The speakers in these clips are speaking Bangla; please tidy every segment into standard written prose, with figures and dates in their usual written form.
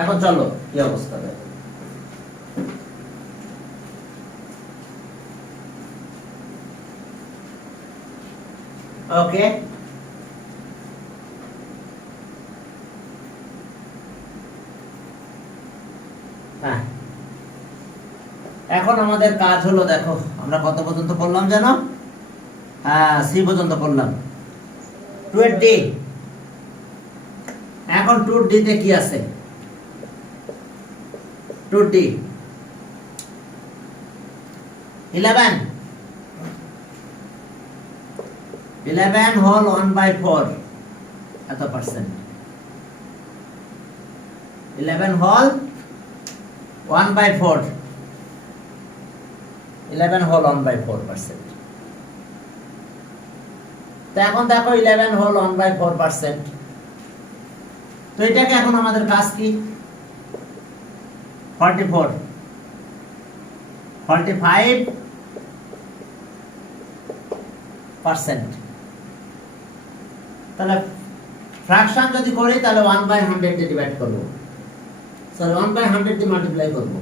এখন চলো কি অবস্থা দেখো। ওকে, হ্যাঁ, এখন আমাদের কাজ হলো, দেখো আমরা কত পর্যন্ত করলাম জানো? হ্যাঁ, সি পর্যন্ত করলাম, 2D। এখন 2D তে কি আছে? 2D 11 হোল 1/4 এত পার্সেন্ট। 11 whole 1/4, 11 whole 1/4%। তো এখন দেখো 11 হোল 1/4%। তো এটাকে এখন আমাদের কাজ কি? 45%। তাহলে ফ্র্যাকশন যদি করি তাহলে 1/100 দিয়ে ডিভাইড করব, সরি 1/100 দিয়ে মাল্টিপ্লাই করব।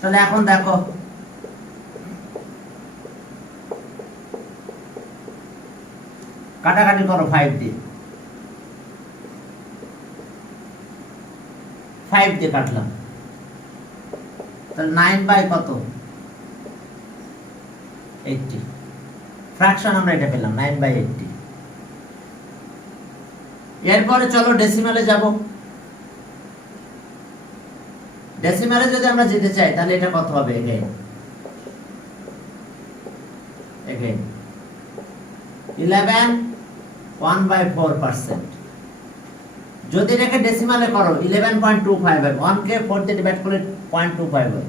তাহলে এখন দেখো কাটাকাটি করো 5 দিয়ে, 5 দিয়ে কাটলাম, তাহলে 9 বাই কত? 80। ফ্র্যাকশন আমরা এটা পেলাম 9/80। এরপরে চলো ডেসিমালে যাব। ডেসিমালে যদি আমরা যেতে চাই তাহলে এটা কত হবে? এগেইন 11 1/4%। যদি এটাকে ডেসিমালে করো 11.25 হয়, 1 কে 4 দিয়ে ডিভাইড করলে 0.25 হয়,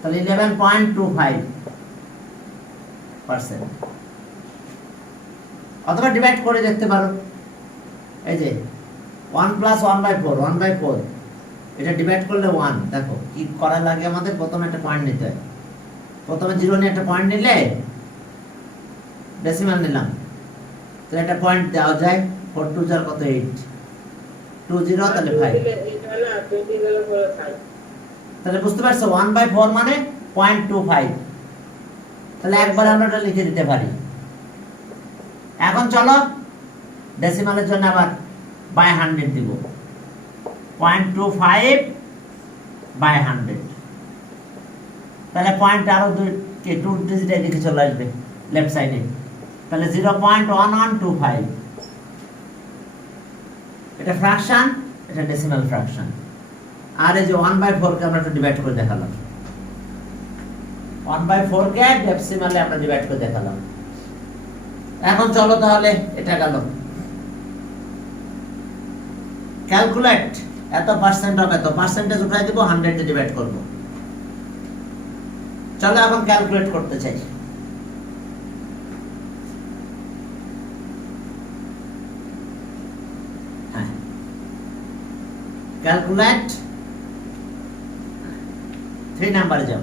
তাহলে 11.25%। অথবা ডিভাইড করে দেখতে পারো, এই যে 1 প্লাস 1/4 এটা ডিভাইড করলে 1। দেখো কি করা লাগে আমাদের, প্রথমে একটা পয়েন্ট নিতে হয়, প্রথমে 0 নিয়ে একটা পয়েন্ট নিলে ডেসিমাল নিলাম, তো একটা পয়েন্ট দেওয়া যায়। 4 2 যার কত? 8 2 0, তাহলে 5। তাহলে বুঝতে পারছো 1/4 মানে 0.25। তাহলে একবার আমরা এটা লিখে দিতে পারি। এখন চলো ডেসিমালের জন্য আবার বাই 100 দিব, 0.25/100। তাহলে পয়েন্ট আরো 2 ডিজিট এদিকে চলে আসবে লেফট সাইডে, তাহলে 0.1125। এটা ফ্র্যাকশন, এটা ডেসিমাল ফ্র্যাকশন। আর এই যে 1/4 কে আমরা একটু ডিভাইড করে দেখালাম, 1/4 কে ডেসিমালে আমরা ডিভাইড করে দেখালাম। এখন চলো তাহলে এটা গেল, ক্যালকুলেট এত পার্সেন্ট হবে, এত পার্সেন্টেজ উঠাই দিব, 100 দিয়ে ডিভাইড করব। চলো এখন ক্যালকুলেট করতে চাই। হ্যাঁ, ক্যালকুলেট 3 নাম্বারে যাও।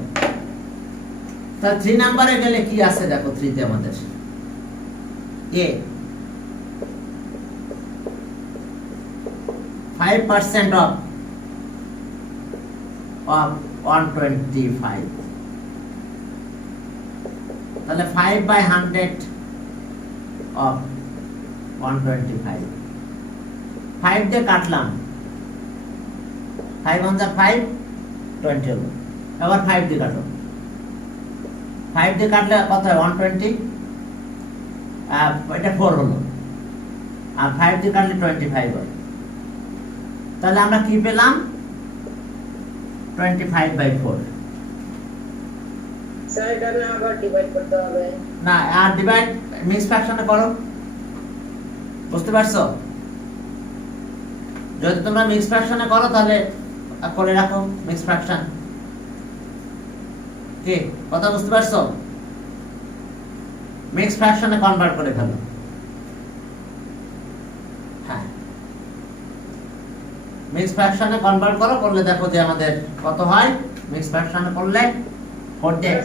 তা 3 নাম্বারে গেলে কি আছে দেখো, 3 তে আমাদের এ 5% of 125, তাহলে 5/100 of 125। 5 দিয়ে কাটলাম, 5 1 5 20 হলো। এবার 5 দিয়ে কাটো, 5 দিয়ে কাটলে কত হয়? 120, এটা 4 হলো, আর 5 দিয়ে কাটলে 25 হয়। তাহলে আমরা কি পেলাম? 25/4। স্যার এটা না আবার ডিভাইড করতে হবে না, আর ডিভাইড মিক্স ফ্র্যাকশনে করো, বুঝতে পারছো? যদি তোমরা মিক্স ফ্র্যাকশনে করো তাহলে করে রাখো মিক্স ফ্র্যাকশন। কি কথা বুঝতে পারছো? মিক্স ফ্র্যাকশনে কনভার্ট করে ফেলো। হ্যাঁ, মিক্স ফ্র্যাকশনে কনভার্ট করো, করলে দেখো যে আমাদের কত হয়। মিক্স ফ্র্যাকশনে করলে 4 দিয়ে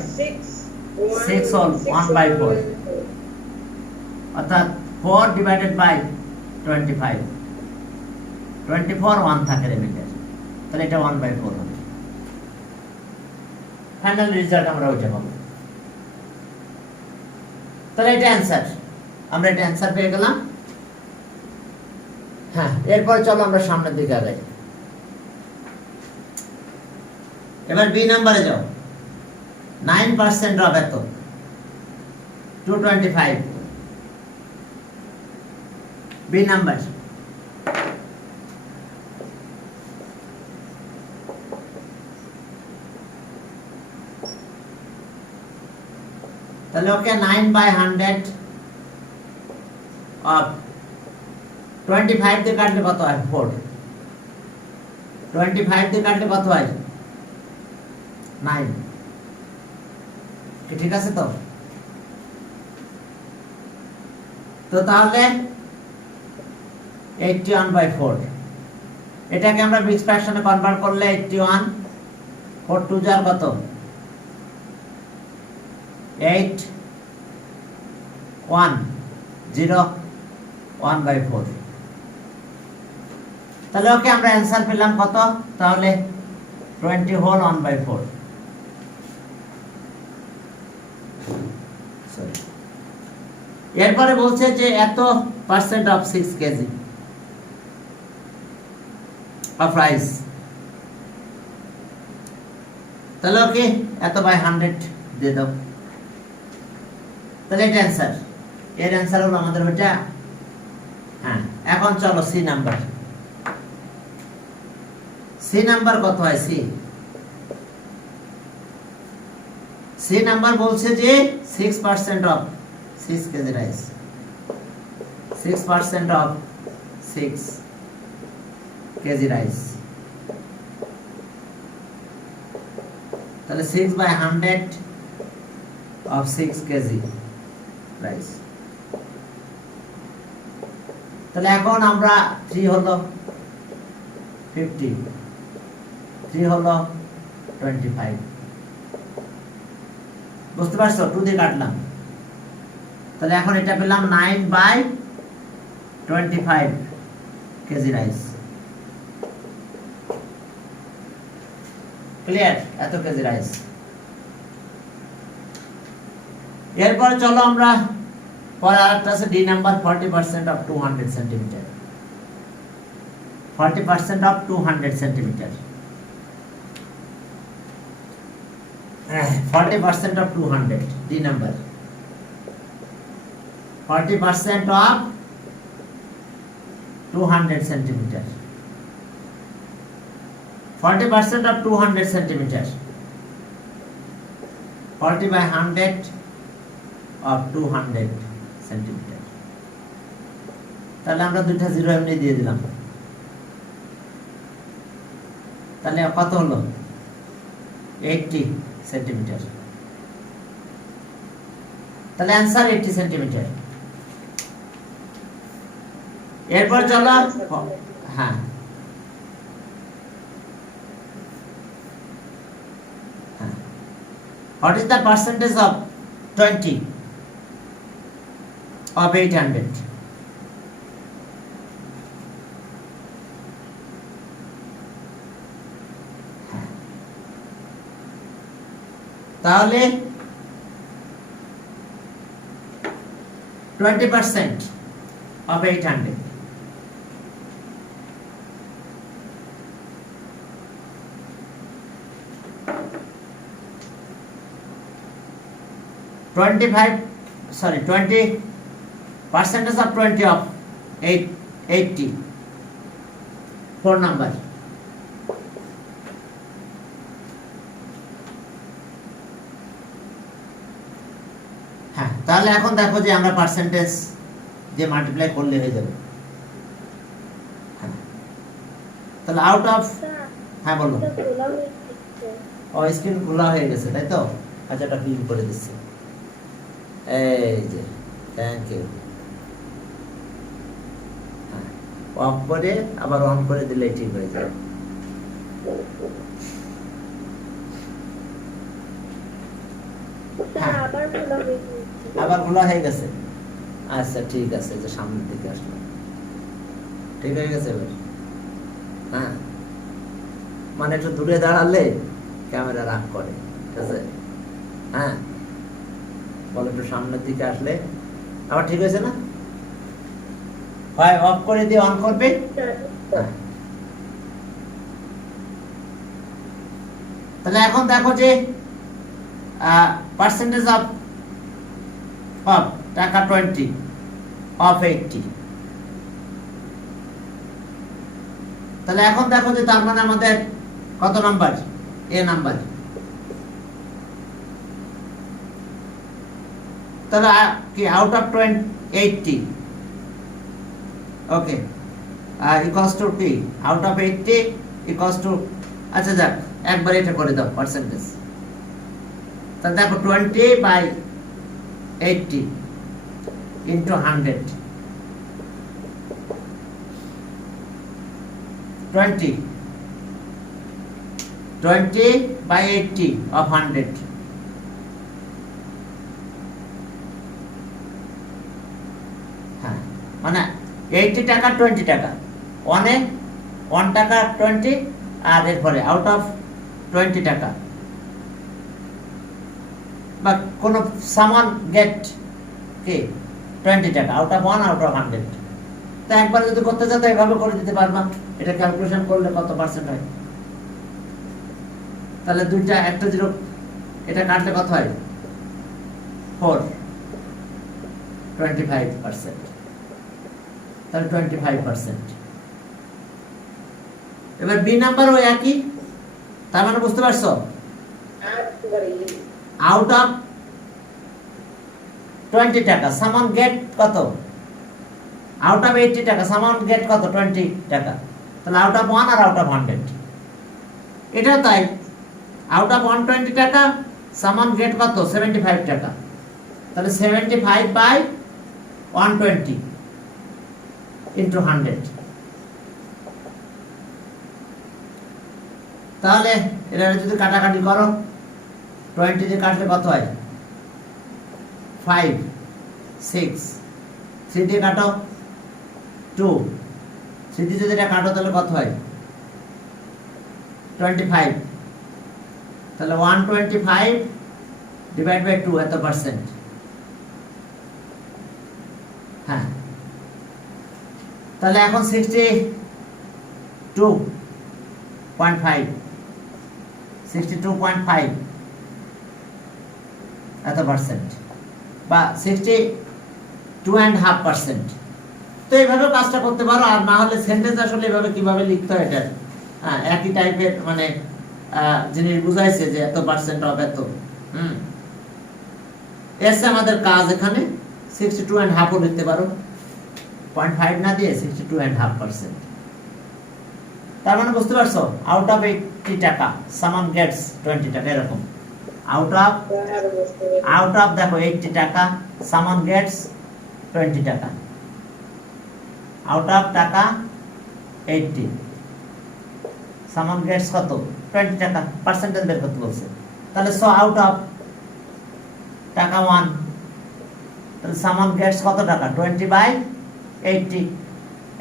6 হোল 1/4, অর্থাৎ 4 ডিভাইডেড বাই 25। 24 1 থাকে রেমিটার, তাহলে এটা 1/4 হবে। ফাইনাল রেজাল্ট আমরা ওইটা পাবো। তাহলে এটা অ্যান্সার, আমরা এটা অ্যান্সার পেয়ে গেলাম। হ্যাঁ, এরপর চলো আমরা সামনের দিকে আগাই। এবার বি নাম্বারে যাও। 9% অফ এত 225, বি নাম্বার। তাহলে ওকে 9/100 অফ 25 দিয়ে কাটলে কত হয়? 4। 25 দিয়ে কাটলে কত হয়? 9। ঠিক আছে তো? তো তাহলে 81/4, এটাকে আমরা মিক্স ফ্র্যাকশনে কনভার্ট করলে 81 4 2 যার কত? 8 1 0 1/4। তাহলে ওকে আমরা অ্যান্সার পেলাম কত? তাহলে 20 হোল 1/4। এরপরে বলছে যে এত percent of 6 KG of rice. তাহলে ওকে এত বাই 100 দিয়ে দাও। তাহলে এটা অ্যান্সার, এর অ্যান্সার হলো আমাদের ওইটা। হ্যাঁ, এখন চলো সি নাম্বার। সি নাম্বার কত হয়? সি নাম্বার বলছে যে 6% of 6 KG rice, 6% of 6 KG rice. তাহলে 6/100 অফ 6 কেজি রাইস। তাহলে এখন আমরা 3 হলো 50, 3 হলো 25। বুঝতে পারছো? 2 দিয়ে কাটলাম। তাহলে এখন এটা পেলাম 9/25 কেজি রাইস। ক্লিয়ার? এত কেজি রাইস। এরপর চলো আমরা পরে আরেকটা আছে D number, 40% of 200 centimetre. 40% of 200 centimetre. 40% of 200, D number. 40% of 200 centimeter. 40% of 200 centimeter. 40/100 of 200 centimeter. তাহলে আমরা দুইটা জিরো এমনি দিয়ে দিলাম। তাহলে কত হলো? 80 সেন্টিমিটার। তাহলে অ্যান্সার 80 সেন্টিমিটার। এরপর চলো, হ্যাঁ what is the percentage of 20 of 800? তাহলে 20% of 800, sorry 20 percentage of 20 of 80, 4 number. হ্যাঁ, তাহলে এখন দেখো যে আমরা পার্সেন্টেজ যে মাল্টিপ্লাই করলে হয়ে যাবে। তাহলে আউট অফ, হ্যাঁ বলো। ও স্ক্রিন খোলা হয়ে গেছে তাই তো? আচ্ছা, এটা ক্লিন করে দিচ্ছি। এই যে, থ্যাংক ইউ। অফ করে আবার অন করে দিলে ঠিক হয়ে যাবে। আবার খোলা হয়ে গেছে। আচ্ছা ঠিক আছে, যে সামনের দিকে আসলো, ঠিক হয়ে গেছে এবার। হ্যাঁ, মানে একটু দূরে দাঁড়ালে ক্যামেরা রাগ করে, ঠিক আছে? হ্যাঁ, বলো একটু সামনের দিকে আসলে আবার ঠিক হয়েছে না? হয় অফ করে দিয়ে অন করবে। হ্যাঁ, তাহলে এখন দেখো যে পার্সেন্টেজ অফ অফ টাকা 20 অফ 80। তাহলে এখন দেখো যে তার মানে আমাদের কত নাম্বার? এ নাম্বার। তাহলে কি out of 80, okay, equals to কি আউট অফ 80 ইকুয়ালস টু, আচ্ছা যাক একবার এটা করে দাও পার্সেন্টেজ। তাহলে দেখো 20/80 ইন্টু 100, 20/80 of 100, হ্যাঁ, মানে 80 টাকা 20 টাকা, 1 টাকা 20, আর এরপরে আউট অফ 20 টাকা, বা কোন সামান গেট কে 20 টাকা আউট অফ 1 আউট অফ 100। তো একবার যদি করতে চাও তো এভাবে করে দিতে পারবা। এটা ক্যালকুলেশন করলে কত পার্সেন্ট হয়? তাহলে দুইটা একটা জিরো, এটা কাটলে কত হয়? 4, 25%। তাহলে 25%। এবার বি নাম্বারও একই, তার মানে বুঝতে পারছো? আউট অফ 20 টাকা সামান গেট কত? আউট অফ 80 টাকা সামান গেট কত? 20 টাকা। তাহলে আউট অফ 1 আর আউট অফ 100, এটা তাই। আউট অফ 120 টাকা সামান গেট কত? 75 টাকা। তাহলে 75/120 ইন্টু 100। তাহলে এটা যদি কাটাকাটি করো 20 দিয়ে কাটলে কত হয়? 5, 6, 3 দিয়ে কাটো 2, 3 দিয়ে যদি এটা কাটো তাহলে কত হয়? 25। তাহলে 125 ডিভাইড বাই 2 এত পার্সেন্ট। হ্যাঁ, তাহলে এখন 62.5 এত পার্সেন্ট, বা 62.5%। তো এইভাবে কাজটা করতে পারো। আর না হলে সেন্টেন্স আসলে এভাবে কিভাবে লিখতে হয় এটা, হ্যাঁ, একই টাইপের মানে জিনিস বুঝাইছে যে এত পার্সেন্ট অফ এত। এসে আমাদের কাজ এখানে 62.5 লিখতে পারো, 0.5 না দিয়ে 62.5%। তার মানে বুঝতে পারছো? আউট অফ 80 টাকা সামান গেটস 20 টাকা, এরকম। আউট অফ দেখো 80 টাকা সামান গেটস 20 টাকা। আউট অফ টাকা 80 সামান গেটস কত? 20 টাকা। পার্সেন্টেজ বের করতে বলছে। তাহলে সো আউট অফ টাকা 1, তাহলে সামান গেটস কত টাকা? 20/80।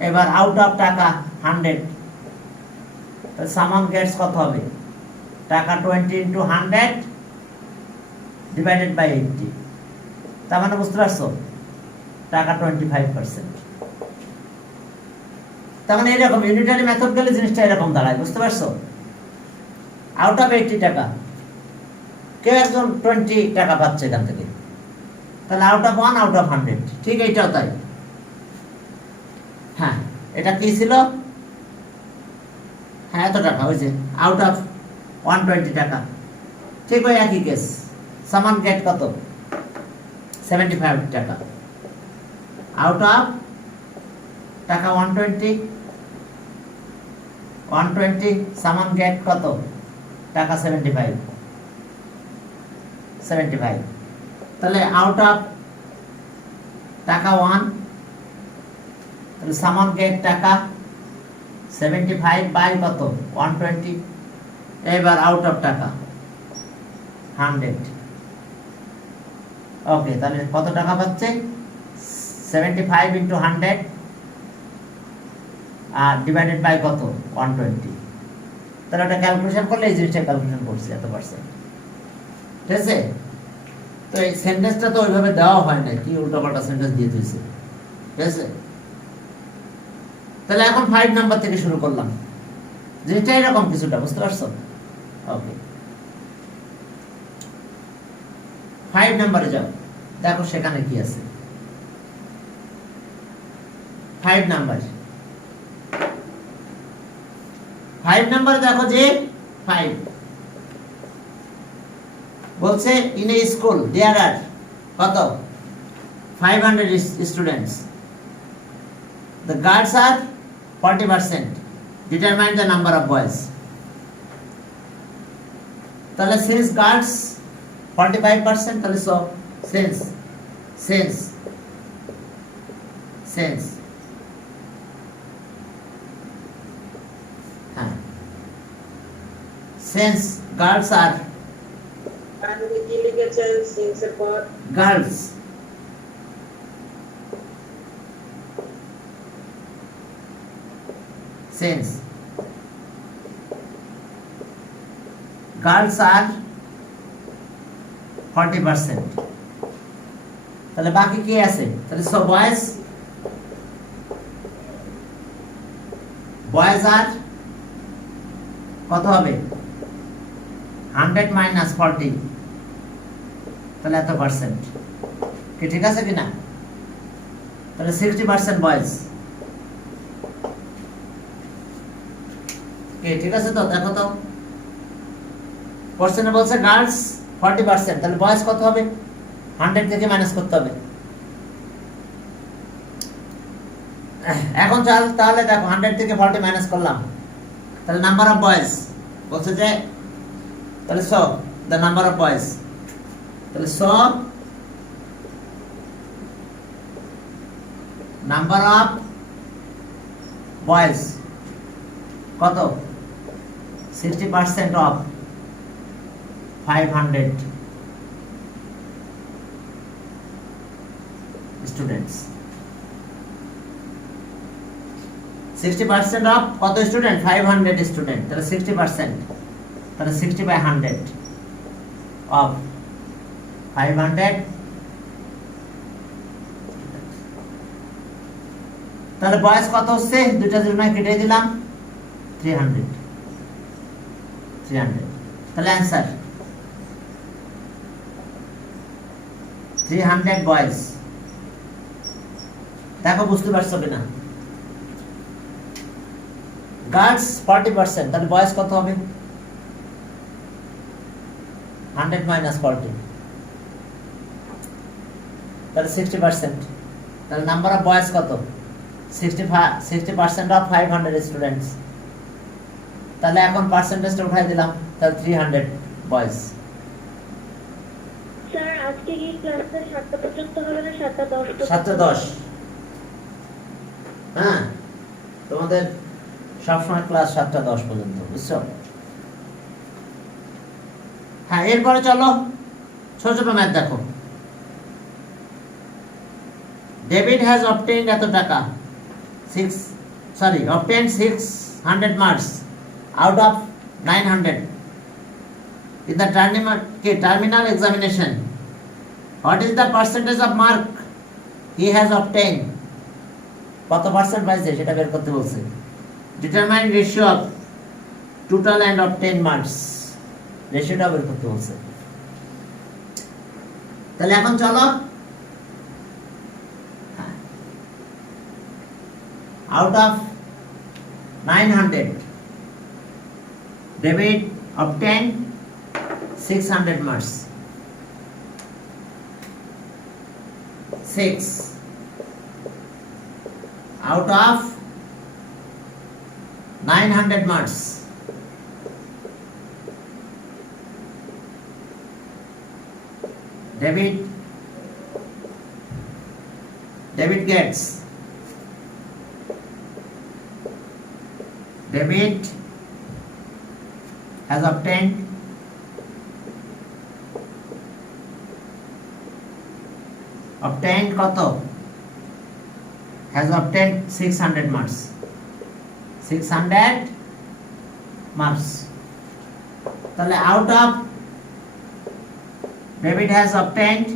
এবার আউট অফ টাকা 100, তাহলে সামান গেটস কত হবে? টাকা 20 ইন্টু 100 ডিভাইডেড বাই 80। তার মানে বুঝতে পারছো? টাকা 25%। তার মানে এরকম ইউনিটারি মেথড গেলে জিনিসটা এরকম দাঁড়ায়, বুঝতে পারছো? আউট অফ 80 টাকা কেউ একজন 20 টাকা পাচ্ছে এখান থেকে, তাহলে আউট অফ 1 আউট অফ 100। ঠিক এইটাও তাই। হ্যাঁ, এটা কি ছিল? হ্যাঁ, এত টাকা, ওই যে আউট অফ 120 টাকা। ঠিক ওই একই কেস। সামান গেট কত? 75 টাকা। আউট অফ টাকা 120 সামান গেট কত? টাকা 75। তাহলে আউট অফ টাকা 1, তাহলে সামান গেট টাকা 75 বাই কত? 120। এবার আউট অফ টাকা 100। ওকে, তাহলে কত টাকা পাচ্ছে? 75 ইন্টু 100 আর ডিভাইডেড বাই কত 120, তাহলে ওটা ক্যালকুলেশন করলে এই জিনিসটা ক্যালকুলেশন করছি এত পার্সেন্ট। ঠিক আছে, তো এই সেন্টেন্সটা তো ওইভাবে দেওয়া হয় না, কি উল্টোপাল্টা সেন্টেন্স দিয়ে দিয়েছে। ঠিক আছে, তাহলে এখন 5 নাম্বার থেকে শুরু করলাম, যেটা এরকম কিছুটা, বুঝতে পারছো? ওকে, 5 নাম্বারে যাও, দেখো সেখানে কি আছে। 5 নাম্বারে দেখো যে 5 বলছে ইন এ স্কুল দেয়ার আর কত 500 students, the girls are 40%, determine the number of boys. তাহলে since girls 45%, তাহলে so since হ্যাঁ, since girls are And কি লিখেছেন since এর পর? girls since girls are 40%, তাহলে বাকি কি আছে? তাহলে সব বয়েজ আর কত হবে 100 মাইনাস 40, তাহলে এত পার্সেন্ট, কি ঠিক আছে কিনা? তাহলে 60% বয়েজ, কি ঠিক আছে? তো দেখো তো কোশ্চেনে বলছে গার্লস 40%, তাহলে বয়েজ কত হবে? 100 থেকে মাইনাস করতে হবে। এখন তাহলে দেখো 100 থেকে 40 মাইনাস করলাম, তাহলে নাম্বার অফ বয়েজ বলছে যে, তাহলে so the number of boys, তাহলে সো নাম্বার অফ বয়েজ কত 60% অফ 500 স্টুডেন্টস, 60% অফ কত স্টুডেন্ট 500 স্টুডেন্ট, তাহলে 60%, তাহলে 60/100 অফ 500, তাহলে বয়স কত হচ্ছে? দুইটা জিরো নয় কেটে দিলাম, 300, তাহলে অ্যান্সার 300 বয়েজ। দেখো বুঝতে পারছো কিনা? গার্লস 40%, তাহলে বয়স কত হবে 100 মাইনাস 40, তাহলে 60%, তাহলে নাম্বার অফ বয়েজ কত 60% অফ 500 স্টুডেন্টস, তাহলে এখন পার্সেন্টেজটা উঠাই দিলাম, তাহলে 300 বয়েজ। স্যার আজকে কি ক্লাসটা 7টা পর্যন্ত হবে না 7:10? 7:10, হ্যাঁ তোমাদের সবসময় ক্লাস 7:10 পর্যন্ত, বুঝছো? হ্যাঁ, এরপরে চলো ছোট ছোট ম্যাথ দেখো। ডেভিড হ্যাজ অবটেইনড এত টাকা, obtained 600 marks out of 900 in the terminal examination. What is the percentage of mark he has obtained? কত পার্সেন্ট পাইছে সেটা বের করতে বলছে। Determine ratio of total and obtained marks, রেশিওটা বের করতে বলছে। তাহলে এখন চলো out of 900 David obtained 600 marks. 6 out of 900 marks, David gets David has obtained 600 marks. 600 marks. তাহলে out of David has obtained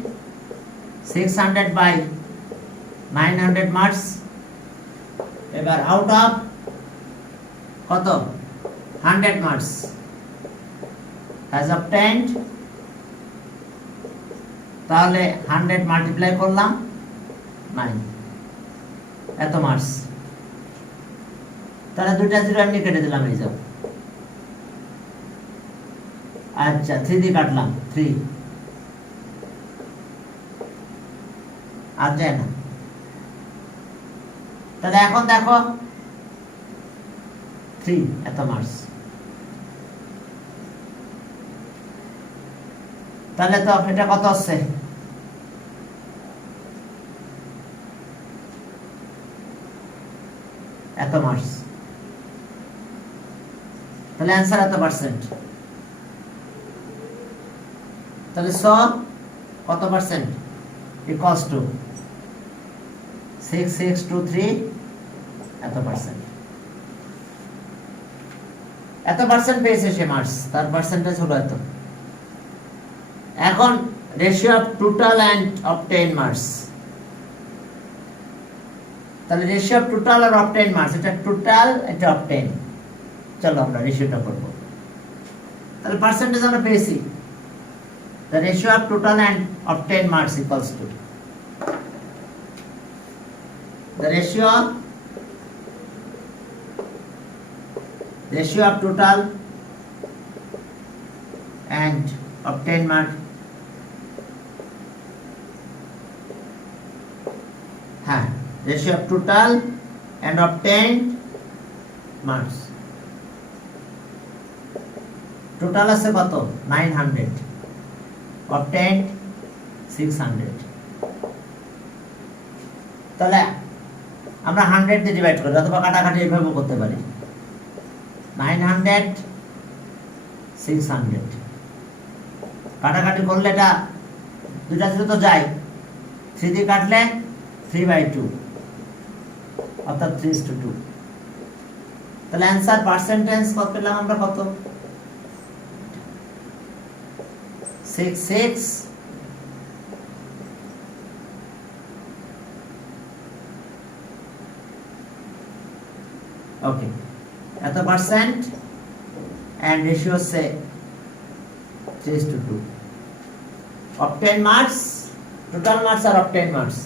600 by 900 marks. এবার out of কত 100 marks has obtained, তাহলে 100 মাল্টিপ্লাই করলাম 9, এত মার্কস। তাহলে দুইটা জিরো এমনি কেটে দিলাম, এই যাও। আচ্ছা 3 দিয়ে কাটলাম, 3 আর যায় না। তাহলে এখন দেখো 3 এত মার্কস। তাহলে তো এটা কত হচ্ছে, এত মার্কস। তাহলে অ্যান্সার এত পার্সেন্ট। তাহলে 100 কত পার্সেন্ট, ইকুয়ালস টু 6623 এত পার্সেন্ট। এত পার্সেন্ট পেয়েছে সে মার্কস, তার পার্সেন্টেজ হলো এত। এখন ratio of total and obtain marks. তাহলে রেশিও অফ টোটাল আর অবটেইন মার্কস, এটা টোটাল এটা অবটেইন। চলো আমরা রেশিওটা করব। তাহলে পার্সেন্টেজ আমরা পেয়েছি, the ratio of total and obtained marks equals to the ratio of total and obtained mark ratio of total and obtained marks. Total আছে কত 900, obtained 600। তাহলে আমরা 100 দিয়ে ডিভাইড করি, অথবা কাটাকাটি এইভাবে করতে পারি। 900 600 কাটাকাটি করলে এটা দুইটা ছিল তো যায়, 3 দিয়ে কাটলে 3/2 অর্থাৎ 3:2। তাহলে অ্যান্সার পার্সেন্টেজ কত পেলাম আমরা, কত 66 ওকে এত পার্সেন্ট এন্ড রেশিও সে 3:2। অবটেইন মার্কস, টোটাল মার্কস আর অবটেইন মার্কস,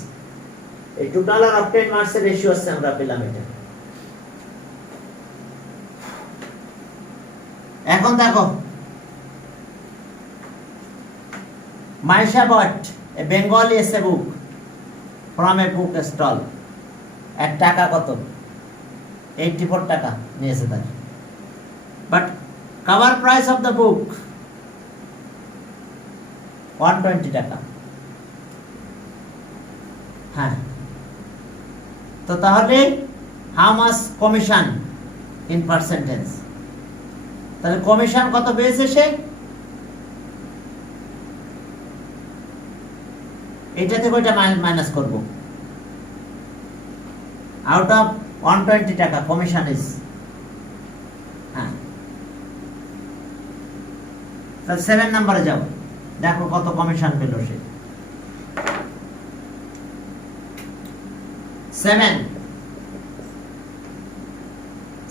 এই টোটাল আর অবটেইন মার্কস এর রেশিও আছে আমরা পেলাম এটা। এখন দেখো Maisha bought a Bengali essay book from a book stall at টাকা কত 84 টাকা নিয়েছে তার, but cover price of the book 120 টাকা। হ্যাঁ, তো তাহলে how much commission in percentage, তাহলে কমিশন কত পেয়েছে সে, এটা থেকে ওইটা মাইনাস করব। আউট অফ 120 টাকা কমিশন ইজ, হ্যাঁ, তাহলে 7 নম্বরে যাও, দেখো কত কমিশন পেল সে।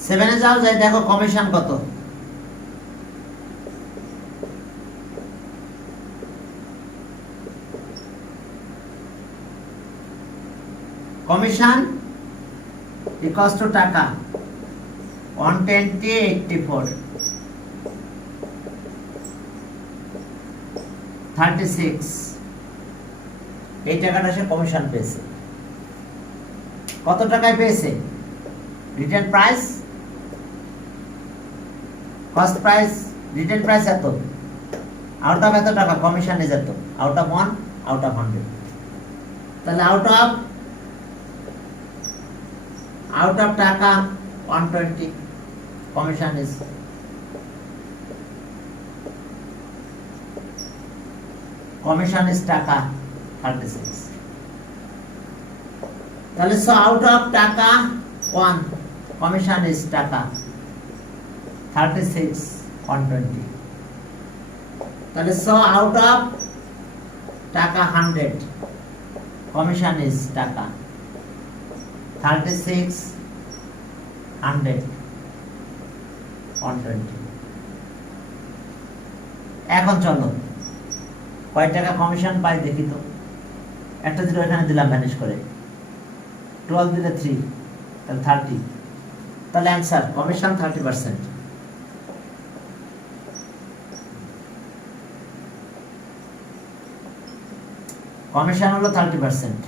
7 যাও, যাই দেখো কমিশন কত। কমিশন ইকুয়ালস টু টাকা 120 84 36, এই টাকাটা সে কমিশন পেয়েছে। কত টাকায় পেয়েছে, retail price, first price, retail price এত, আউট অফ এত টাকা, কমিশন ইজ এত, আউট অফ 1 আউট অফ 100। তাহলে আউট অফ টাকা 120, commission is টাকা 36। তাহলে সো আউট অফ টাকা 1 কমিশন ইজ টাকা 36/120। তাহলে সো আউট অফ টাকা 100 কমিশন ইজ টাকা 36/100/120। এখন চলো কয় টাকা কমিশন পাই দেখি তো। একটা জিরো এখানে দিলাম ভ্যানিশ করে, 12 দিলে 3, তাহলে 30। তাহলে অ্যান্সার কমিশন 30%। কমিশন হলো 30%।